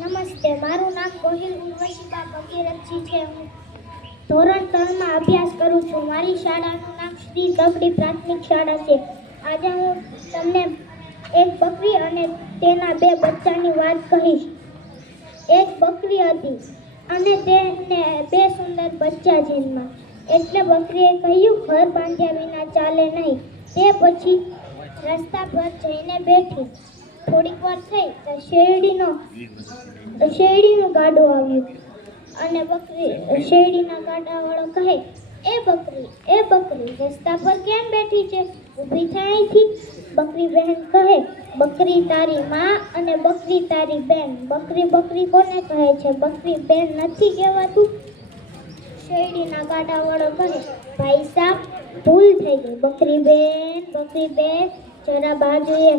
નમસ્તે, મારું નામ ગોહિલ ઉર્વશીબા ભગીરથજી છે. હું ધોરણ 3 માં અભ્યાસ કરું છું. મારી શાળાનું નામ શ્રી તગડી પ્રાથમિક શાળા છે. આજે હું તમને એક બકરી અને તેના બે બચ્ચાની વાત કહીશ. એક બકરી હતી અને તેને બે સુંદર બચ્ચા જન્મ્યા. એટલે બકરીએ કહ્યું, ઘર બાંધ્યા વિના ચાલે નહીં. તે પછી રસ્તા પર જઈને બેઠી. થોડીક વાર થઈ તો શેરડીનું ગાડું આવ્યું અને શેરડીના ગાડાવાળો કહે, એ બકરી રસ્તા પર કેમ બેઠી છે? ઊભી થા અહીંથી. બકરી બહેન કહે, બકરી તારી માં અને બકરી તારી બેન. બકરી કોને કહે છે? બકરી બેન નથી કહેવાતું. શેરડીના ગાડાવાળો કહે, ભાઈ સાહેબ, ભૂલ થઈ ગઈ. બકરી બેન જરા બાજુએ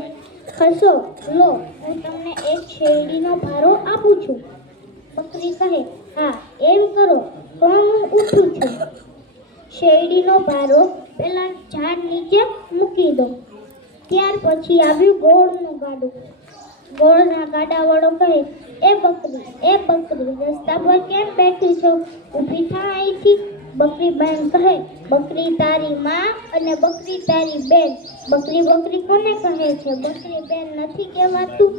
ખસો. લો, હું તમને એક શેરડીનો ભારો આપું છું. બકરી કહે, હા, એમ કરો તો હું ઉઠું છું. શેરડીનો ભારો પેલા ઝાડ નીચે મૂકી દો. ત્યાર પછી આવ્યું ગોળનું ગાડું. ગોળના ગાડાવાળો કહે, એ બકરી રસ્તા પર કેમ બેઠી છો? ઊભી થા અહીંથી. બકરી બેન કહે, બકરી તારી માં અને બકરી તારી બેન. બકરી કોને કહે છે? બકરી બેન નથી કહેવાતું.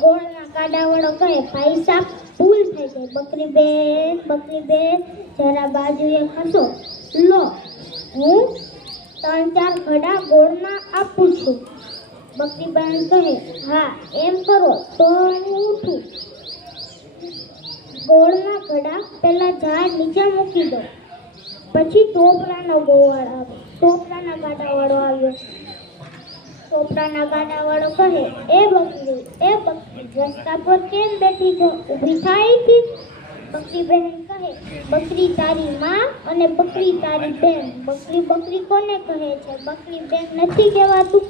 ગોળના ગાડાવાળો કહે, ભાઈ સાહેબ, ભૂલ થઈ ગઈ. બકરી બેન જરા બાજુએ ખસો. લો, હું 3-4 ઘડા ગોળના આપું છું. બકરી બેન કહે, હા, એમ કરો તો હું ઉઠું. ગોળના ઘડા પેલા ઝાડ નીચે મૂકી દો. પછી ટોપરાના ગાડાવાળો આવ્યો. ટોપરાના ગાડાવાળો કહે, એ બકરી રસ્તા પર કેમ બેઠી છો? ઊભી થા અહીંથી. બકરી બહેન કહે, બકરી તારી માં અને બકરી તારી બેન. બકરી કોને કહે છે? બકરી બેન નથી કહેવાતું.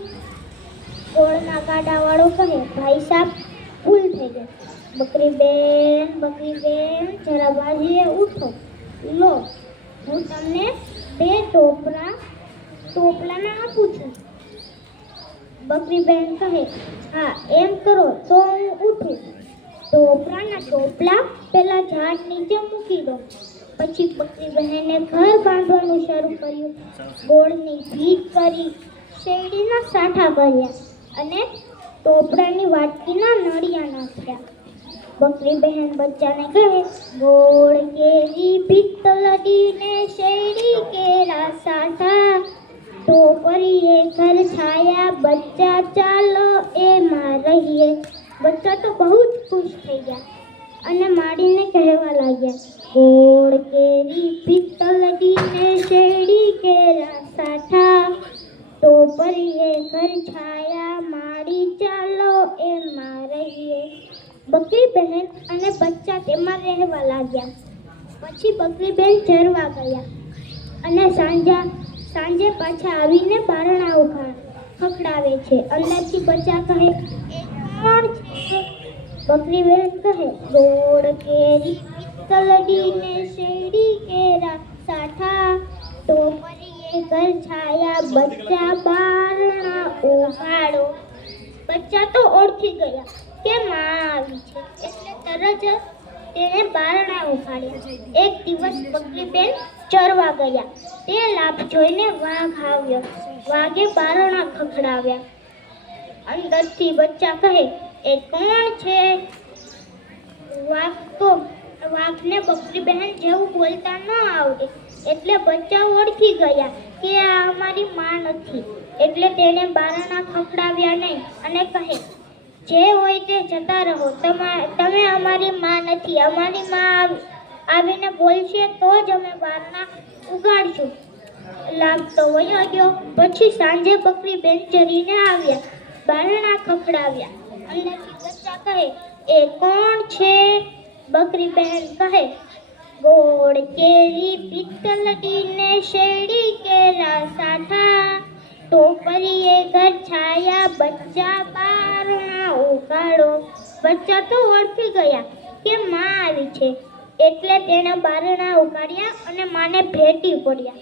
ગોળના ગાડાવાળો કહે, ભાઈ સાહેબ, ભૂલ થઈ ગઈ. બકરી બેન જરા બાજુએ ઉઠો. લો, હું તમને 2 ટોપલાના આપું છું. બકરી બેન કહે, હા, એમ કરો તો હું ઉઠું. ટોપલા પેલા ઝાડ નીચે મૂકી દો. પછી બકરી બહેને ઘર બાંધવાનું શરૂ કર્યું. ગોળની ભીત કરી, શેરડીના સાઠા કર્યા અને ટોપરાની વાટકીના નળિયા નાખ્યા. બકરી બહેન બચ્ચાને કહે, ગોળ કેરી પિત્તલડીને શેરડી કેરા સાઠા. ટોપરીએ ઘર છાયા, બચ્ચા ચાલો એમાં રહીએ. બચ્ચા તો બહુ જ ખુશ થઈ ગયા અને માંડીને કહેવા લાગ્યા, ગોળ કેરી પિત્તલડીને શેરડી કેરા સાઠા. ટોપરીએ ઘર છાયા, માડી ચાલો એમાં રહીએ. બકરી બહેન અને બચ્ચા તેમાં રહેવા લાગ્યા. પછી બકરી બહેન ચરવા ગયા અને સાંજે પાછા આવીને બારણા ખખડાવે છે. અંદરથી બચ્ચા કહે, એ કોણ છે? બકરી બહેન કહે, ગોળ કેરી પિત્તલડીને શેરડી કેરા સાઠા. ટોપરીએ ઘર છાયા, બચ્ચા બારણા ઉઘાડો. બચ્ચા તો ઓળખી ગયા કે માં આવી છે, એટલે તરત જ તેણે બારણા ઉઘાડ્યા. એક દિવસ બકરી બેન ચરવા ગયા. તે લાભ જોઈને વાઘ આવ્યો. વાઘે બારણા ખખડાવ્યા. અંદરથી બચ્ચા કહે, એ કોણ છે? વાઘને બકરી બહેન જેવું બોલતા ન આવડે, એટલે બચ્ચા ઓળખી ગયા કે આ અમારી માં નથી. એટલે તેણે બારણા ખખડાવ્યા નહીં અને કહે, જે હોય તે જતા રહો. તમે અમારી માં નથી. અમારી માં આવીને બોલશે તો જ અમે બારણા ઉગાડશું. લાભ તો વયો ગયો. પછી સાંજે બકરી બેન ચરીને આવ્યા. બારણા ખખડાવ્યા. અંદરથી બચ્ચા કહે, એ કોણ છે? બકરી બહેન કહે, ગોળ કેરી પિત્તલડીને શેરડી કેરા સાઠા. ટોપરીએ ઘર છાયા, બચ્ચા બારણા ઉઘાડો. બચ્ચા તો ઓળખી ગયા કે માં આવી છે, એટલે તેણે બારણા ઉઘાડ્યા અને માને ભેટી પડ્યા.